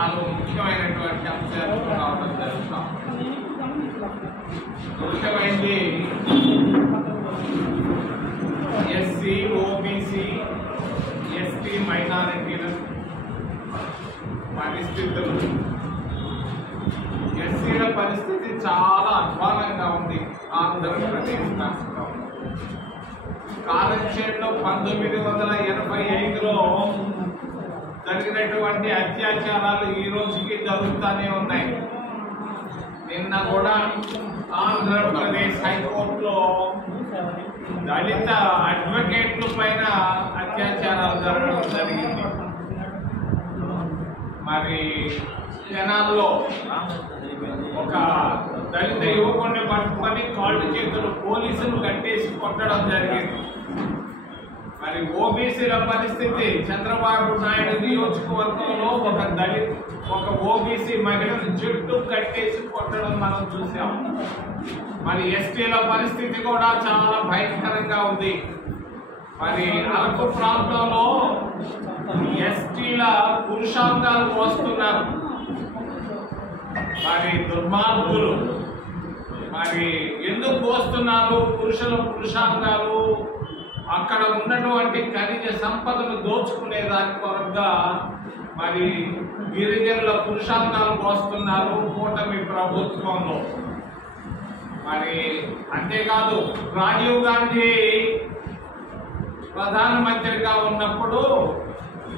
4 ముఖ్యమైనటువంటి అంశాలు రావడం జరుగుతాం. ముఖ్యమైనది ఎస్సీ, ఓబీసీ, ఎస్టీ మైనారిటీల పరిస్థితులు. ఎస్సీల పరిస్థితి చాలా అధ్వానంగా ఉంది ఆంధ్రప్రదేశ్ రాష్ట్రంలో. కాలక్షేపంలో 1985లో జరిగినటువంటి అత్యాచారాలు ఈ రోజుకి జరుగుతూనే ఉన్నాయి. నిన్న కూడా ఆంధ్రప్రదేశ్ హైకోర్టులో దళిత అడ్వకేట్ల పైన అత్యాచారాలు జరగడం జరిగింది. మరి జనాల్లో ఒక దళిత యువకుడిని పట్టుకొని కాళ్ళు చేతులు పోలీసులు కట్టేసి కొట్టడం జరిగింది. మరి ఓబీసీల పరిస్థితి, చంద్రబాబు నాయుడు నియోజకవర్గంలో ఒక ఓబీసీ మహిళను జుట్టు కట్టేసి కొట్టడం మనం చూసాం. మరి ఎస్టీల పరిస్థితి కూడా చాలా భయంకరంగా ఉంది. మరి అరకు ప్రాంతంలో ఎస్టీల పురుషాంగాలు మోస్తున్నారు. మరి దుర్మార్గులు మరి ఎందుకు మోస్తున్నారు? పురుషాంగాలు అక్కడ ఉన్నటువంటి ఖనిజ సంపదను దోచుకునే దాని కొరగా మరి గిరిజనుల పురుషాంగాలు మోస్తున్నారు కూటమి ప్రభుత్వంలో. మరి అంతేకాదు, రాజీవ్ గాంధీ ప్రధానమంత్రిగా ఉన్నప్పుడు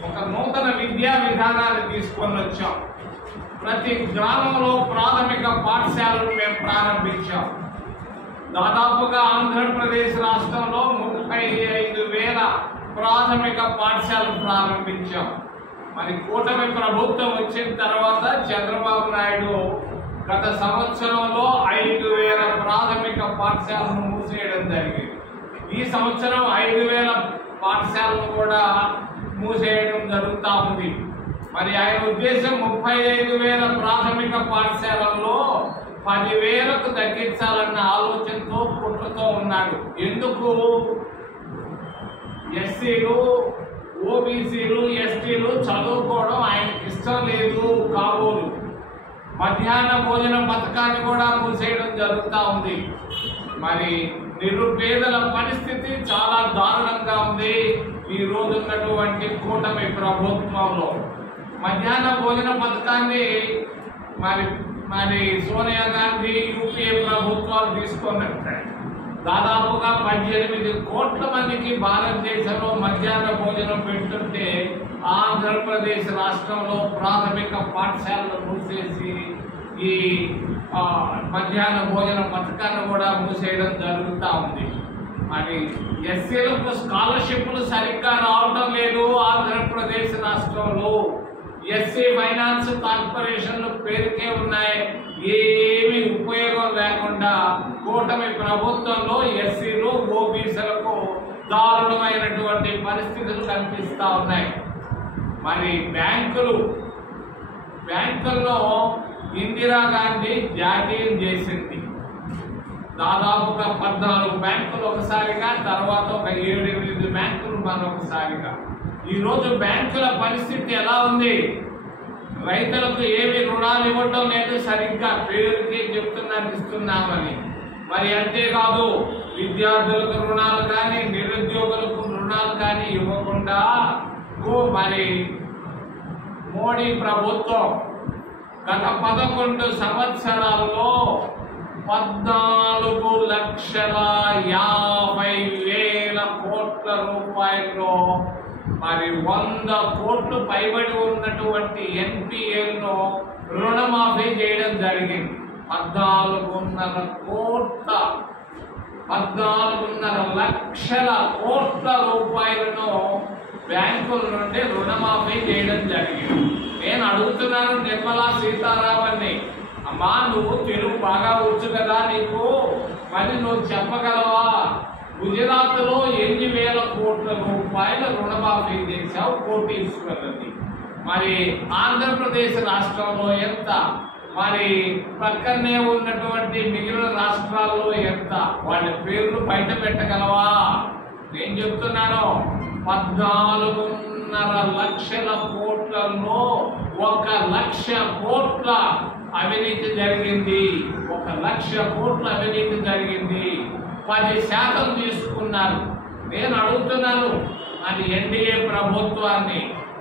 ఒక నూతన విద్యా విధానాన్ని తీసుకొని వచ్చాం. ప్రతి గ్రామంలో ప్రాథమిక పాఠశాలను మేము ప్రారంభించాం. దాదాపుగా ఆంధ్రప్రదేశ్ రాష్ట్రంలో 35,000 ప్రాథమిక పాఠశాలను ప్రారంభించాం. మరి కూటమి ప్రభుత్వం వచ్చిన తర్వాత చంద్రబాబు నాయుడు గత సంవత్సరంలో 5,000 ప్రాథమిక పాఠశాలను మూసేయడం జరిగింది. ఈ సంవత్సరం 5,000 పాఠశాలను కూడా మూసేయడం జరుగుతూ ఉంది. మరి ఆయన ఉద్దేశం 35,000 ప్రాథమిక పాఠశాలల్లో 10,000కు తగ్గించాలన్న ఆలోచనతో కుట్రతో ఉన్నాడు. ఎందుకు? ఎస్సీలు, ఓబీసీలు, ఎస్టీలు చదువుకోవడం ఆయనకి ఇష్టం లేదు కాబోలు. మధ్యాహ్న భోజన పథకాన్ని కూడా మూసేయడం జరుగుతూ ఉంది. మరి నిరుపేదల పరిస్థితి చాలా దారుణంగా ఉంది ఈ రోజు ఉన్నటువంటి కూటమి ప్రభుత్వంలో. మధ్యాహ్న భోజన పథకాన్ని మరి సోనియా గాంధీ, యూపీఏ ప్రభుత్వాలు తీసుకున్నట్టు దాదాపుగా 18 కోట్ల మందికి భారతదేశంలో మధ్యాహ్న భోజనం పెడుతుంటే ఆంధ్రప్రదేశ్ రాష్ట్రంలో ప్రాథమిక పాఠశాలను మూసేసి ఈ మధ్యాహ్న భోజన పథకాన్ని కూడా మూసేయడం జరుగుతూ ఉంది. మరి ఎస్సీలకు స్కాలర్షిప్లు సరిగ్గా రావడం లేదు ఆంధ్రప్రదేశ్ రాష్ట్రంలో. ఎస్సీ ఫైనాన్స్ కార్పొరేషన్లు పేరుకే ఉన్నాయి, ఏమీ ఉపయోగం లేకుండా కూటమి ప్రభుత్వంలో ఎస్సీలు, ఓబీసీలకు దారుణమైనటువంటి పరిస్థితులు కనిపిస్తూ ఉన్నాయి. మరి బ్యాంకుల్లో ఇందిరాగాంధీ జాతీయం చేసింది. దాదాపుగా 14 బ్యాంకులు ఒకసారిగా, తర్వాత ఒక 7-8 బ్యాంకులు మరొకసారిగా. ఈరోజు బ్యాంకుల పరిస్థితి ఎలా ఉంది? రైతులకు ఏమి రుణాలు ఇవ్వడం లేదు, సరిగ్గా పేరుకి చెప్తున్నారు ఇస్తున్నామని. మరి అంతేకాదు, విద్యార్థులకు రుణాలు కానీ, నిరుద్యోగులకు రుణాలు కానీ ఇవ్వకుండా మరి మోడీ ప్రభుత్వం గత 11 సంవత్సరాల్లో 14,50,000 కోట్ల రూపాయల్లో మరి 100 కోట్లు పైబడి ఉన్నటువంటి ఎన్పిఎల్ను రుణమాఫీ చేయడం జరిగింది. 14,5 లక్షల కోట్ల రూపాయలను బ్యాంకుల నుండి రుణమాఫీ చేయడం జరిగింది. నేను అడుగుతున్నాను నిర్మలా సీతారామన్ని, అమ్మా నువ్వు తెలుగు బాగా వచ్చు కదా నీకు, మరి నువ్వు చెప్పగలవా? గుజరాత్లో 8,000 కోట్ల రూపాయల రుణమాఫీ చేశావు కోటీశ్వరులది. మరి ఆంధ్రప్రదేశ్ రాష్ట్రంలో ఎంత? మరి పక్కనే ఉన్నటువంటి మిగిలిన రాష్ట్రాల్లో ఎంత? వాళ్ళ పేర్లు బయట పెట్టగలవా? నేను చెప్తున్నాను 14,5 లక్షల కోట్లలో 1,00,000 కోట్ల అవినీతి జరిగింది. 1,00,000 కోట్ల అవినీతి జరిగింది. 10% తీసుకున్నారు. నేను అడుగుతున్నాను అది ఎన్డీఏ ప్రభుత్వాన్ని,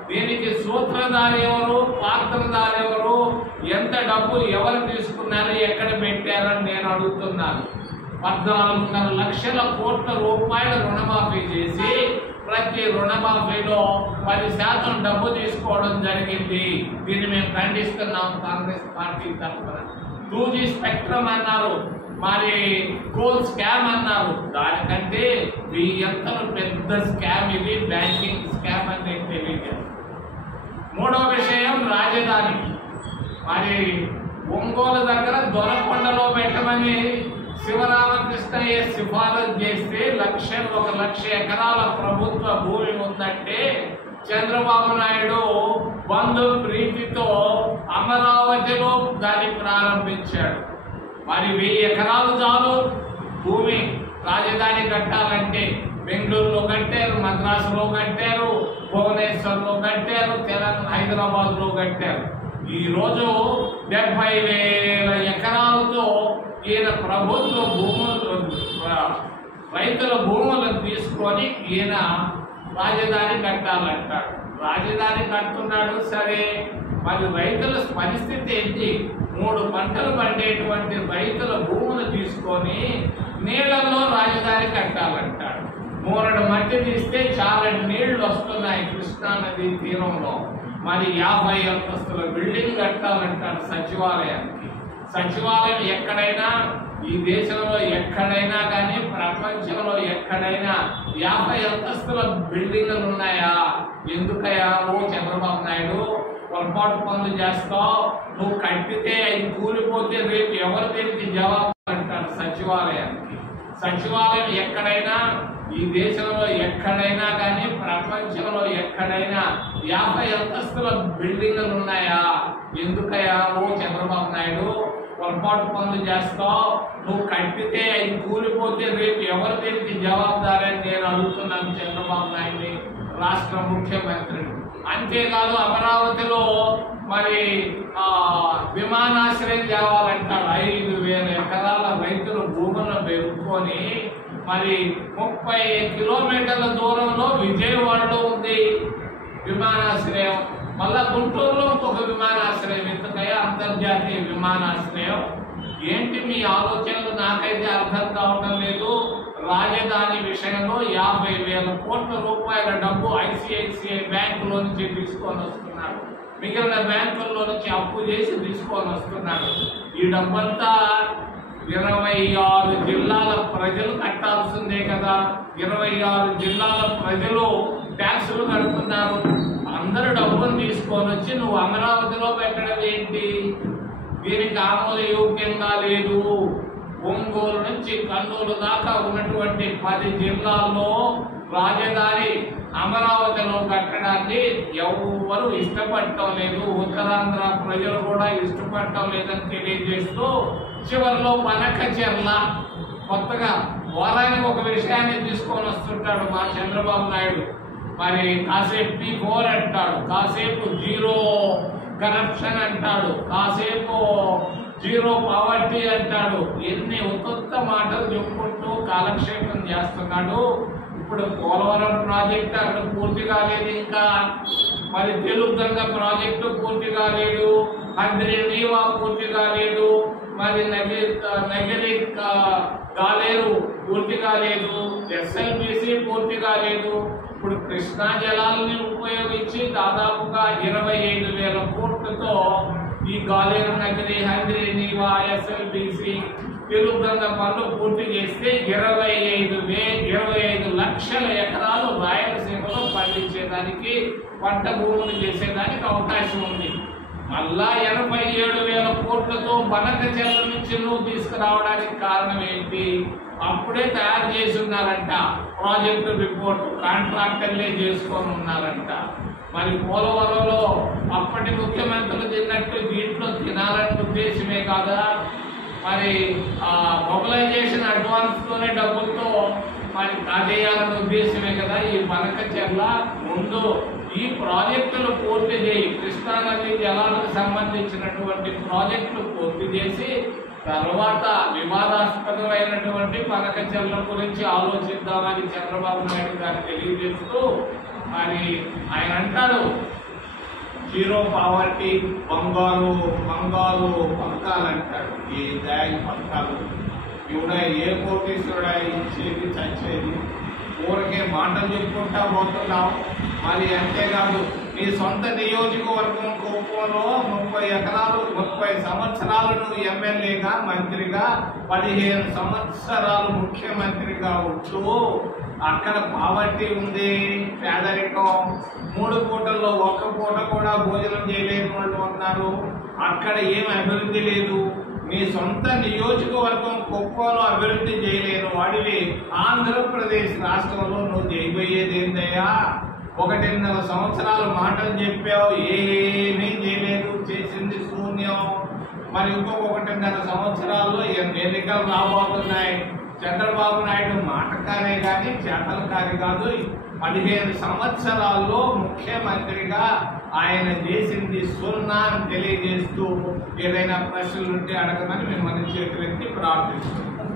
దీనికి సూత్రధారి ఎవరు, పాత్రధారి ఎవరు, ఎంత డబ్బు ఎవరు తీసుకున్నారు, ఎక్కడ పెట్టారని నేను అడుగుతున్నాను. 14.5 లక్షల కోట్ల రూపాయల రుణమాఫీ చేసి ప్రతి రుణమాఫీలో 10% డబ్బు తీసుకోవడం జరిగింది. దీన్ని మేము ఖండిస్తున్నాం కాంగ్రెస్ పార్టీ తరఫున. 2G స్పెక్ట్రమ్ అన్నారు, మరి కోల్ స్కామ్ అన్నారు. దానికంటే ఎంత పెద్ద స్కామ్ ఇది, బ్యాంకింగ్ స్కామ్ అని తెలియదు. మూడవ విషయం రాజధాని. మరి ఒంగోలు దగ్గర దొరకొండలో పెట్టమని శివరామకృష్ణయ్య సిఫారసు చేస్తే 1,00,000 ఎకరాల ప్రభుత్వ భూమి ఉందంటే చంద్రబాబు నాయుడు బంధు ప్రీతితో అమరావతిలో దాన్ని ప్రారంభించాడు. మరి 1000 ఎకరాలు చాలు భూమి రాజధాని కట్టాలంటే. బెంగళూరులో కట్టారు, మద్రాసులో కట్టారు, భువనేశ్వర్లో కట్టారు, హైదరాబాద్లో కట్టారు. ఈరోజు 70,000 ఎకరాలతో ఈయన ప్రభుత్వ భూములు, రైతుల భూములను తీసుకొని ఈయన రాజధాని కట్టాలంటాడు. రాజధాని కడుతున్నాడు సరే, మరి రైతుల పరిస్థితి ఏంటి? 3 పంటలు పండేటువంటి రైతుల భూములు తీసుకొని నీళ్లలో రాజధాని కట్టాలంటాడు. మూరడు మట్టి తీస్తే చాలా నీళ్లు వస్తున్నాయి కృష్ణా నది తీరంలో. మరి 50 అంతస్తుల బిల్డింగ్ కట్టాలంటాడు సచివాలయానికి. సచివాలయం ఎక్కడైనా, ఈ దేశంలో ఎక్కడైనా కానీ ప్రపంచంలో ఎక్కడైనా 50 అంతస్తుల బిల్డింగ్లు ఉన్నాయా? ఎందుకయ్యా ఓ చంద్రబాబు నాయుడు పొరపాటు పనులు చేస్తావు? నువ్వు కట్టితే అవి కూలిపోతే రేపు ఎవరు దీనికి జవాబు అంటాడు సచివాలయానికి. సచివాలయం ఎక్కడైనా, ఈ దేశంలో ఎక్కడైనా కానీ ప్రపంచంలో ఎక్కడైనా 50 అంతస్తుల బిల్డింగ్లు ఉన్నాయా? ఎందుకయ్యా ఓ చంద్రబాబు నాయుడు పొరపాటు పనులు చేస్తావు? నువ్వు కట్టితే అవి కూలిపోతే రేపు ఎవరు దీనికి జవాబుదారని నేను అడుగుతున్నాను చంద్రబాబు నాయుడిని, రాష్ట్ర ముఖ్యమంత్రిని. అంతేకాదు అమరావతిలో మరి విమానాశ్రయం తేవాలంటాడు. 5,000 ఎకరాల రైతుల భూములను పెట్టుకొని మరి 30 కిలోమీటర్ల దూరంలో విజయవాడలో ఉంది విమానాశ్రయం. మళ్ళా గుంటూరులో ఇంకొక విమానాశ్రయం. ఎందుకయ్యా అంతర్జాతీయ విమానాశ్రయం? ఏంటి మీ ఆలోచనలు? నాకైతే అర్థం కావడం లేదు. రాజధాని విషయంలో 50,000 కోట్ల రూపాయల డబ్బు ICICI బ్యాంకులో నుంచి తీసుకొని వస్తున్నాడు, మిగిలిన బ్యాంకుల్లో నుంచి అప్పు చేసి తీసుకొని వస్తున్నాడు. ఈ డబ్బంతా 26 జిల్లాల ప్రజలు కట్టాల్సిందే కదా. 26 జిల్లాల ప్రజలు ట్యాక్సులు కడుతున్నారు. అందరూ డబ్బును తీసుకొని వచ్చి నువ్వు అమరావతిలో పెట్టడం ఏంటి? దీనికి ఆమోదయోగ్యంగా లేదు. ఒంగోలు నుంచి కర్నూలు దాకా ఉన్నటువంటి 10 జిల్లాల్లో రాజధాని అమరావతిలో కట్టడాన్ని ఎవరు ఇష్టపడటం లేదు. ఉత్తరాంధ్ర ప్రజలు కూడా ఇష్టపడటం లేదని తెలియజేస్తూ చివరిలో పనకచెర్ల కొత్తగా వారానికి ఒక విషయాన్ని తీసుకొని వస్తుంటాడు మా చంద్రబాబు నాయుడు. మరి కాసేపు P4 అంటాడు, కాసేపు జీరో కరప్షన్ అంటాడు, కాసేపు జీరో పావర్టీ అంటాడు. ఎన్ని ఉత్త మాటలు చెప్పుకుంటూ కాలక్షేపం చేస్తున్నాడు. ఇప్పుడు పోలవరం ప్రాజెక్టు అక్కడ పూర్తి కాలేదు ఇంకా. మరి తెలుగు గంగ ప్రాజెక్టు పూర్తి కాలేదు, హంద్రీనీవా పూర్తి కాలేదు, మరి నగిరి కాలేరు పూర్తి కాలేదు, SLBC పూర్తి కాలేదు. ఇప్పుడు కృష్ణా జలాలని ఉపయోగించి దాదాపుగా 25,000 కోట్లతో ఈ గాలేరు నగరి, హంద్రీనీవా, SLBC, తెలుగు గంగ పనులు పూర్తి చేస్తే 25 లక్షల ఎకరాలు రాయలసీమలో పండించేదానికి, పంట భూములు చేసేదానికి అవకాశం ఉంది. మళ్ళా 87,000 కోట్లతో బనకచెర్ల నుంచి నువ్వు తీసుకురావడానికి కారణం ఏంటి? అప్పుడే తయారు చేసి ఉన్నారంట ప్రాజెక్టు రిపోర్టు, కాంట్రాక్టర్లే చేసుకొని ఉన్నారంట. మరి పోలవరంలో అప్పటి ముఖ్యమంత్రులు తిన్నట్టు దీంట్లో తినాలనే ఉద్దేశమే కాదా? మరి మొబిలైజేషన్ అడ్వాన్స్తోనే డబ్బులతో మరి కాజేయాలనే ఉద్దేశమే కదా ఈ బనకచెర్ల. ముందు ఈ ప్రాజెక్టులు పూర్తి చేయి, కృష్ణానది జలాలకు సంబంధించినటువంటి ప్రాజెక్టులు పూర్తి చేసి తర్వాత వివాదాస్పదమైనటువంటి పథక చెల్లం గురించి ఆలోచిద్దామని చంద్రబాబు నాయుడు గారు తెలియజేస్తూ మరి ఆయన అంటాడు, జీరో పావర్టీ బంగారు పథకాలు అంటాడు. ఈ బ్యాంక్ పథకాలు ఇవిడ ఏ కోటీశ్వరుడా ఇచ్చేది చచ్చేది, ఊరికే మాటలు చెప్పుకుంటా పోతున్నావు. మరి అంతేకాదు నీ సొంత నియోజకవర్గం కుప్పంలో 30 ఎకరాలు 30 సంవత్సరాలు నువ్వు ఎమ్మెల్యేగా మంత్రిగా 15 సంవత్సరాలు ముఖ్యమంత్రిగా ఉంటూ అక్కడ పావర్టీ ఉంది, పేదరికం, 3 పూటల్లో 1 పూట కూడా భోజనం చేయలేని వాళ్ళు ఉన్నారు. అక్కడ ఏం అభివృద్ధి లేదు. నీ సొంత నియోజకవర్గం కుప్పంలో అభివృద్ధి చేయలేని వాడివి ఆంధ్రప్రదేశ్ రాష్ట్రంలో నువ్వు చేయబోయేది ఏందయ్యా? 1.5 సంవత్సరాలు మాటలు చెప్పావు, ఏమీ చేయలేదు, చేసింది శూన్యం. మరి ఇంకొక 1.5 సంవత్సరాల్లో ఎన్నికలు రాబోతున్నాయి. చంద్రబాబు నాయుడు మాటకారే కానీ చేతలు కాని కాదు. 15 సంవత్సరాల్లో ముఖ్యమంత్రిగా ఆయన చేసింది సున్నా అని తెలియజేస్తూ ఏదైనా ప్రశ్నలు ఉంటే అడగమని మిమ్మల్ని చేతులెత్తి ప్రార్థిస్తున్నాం.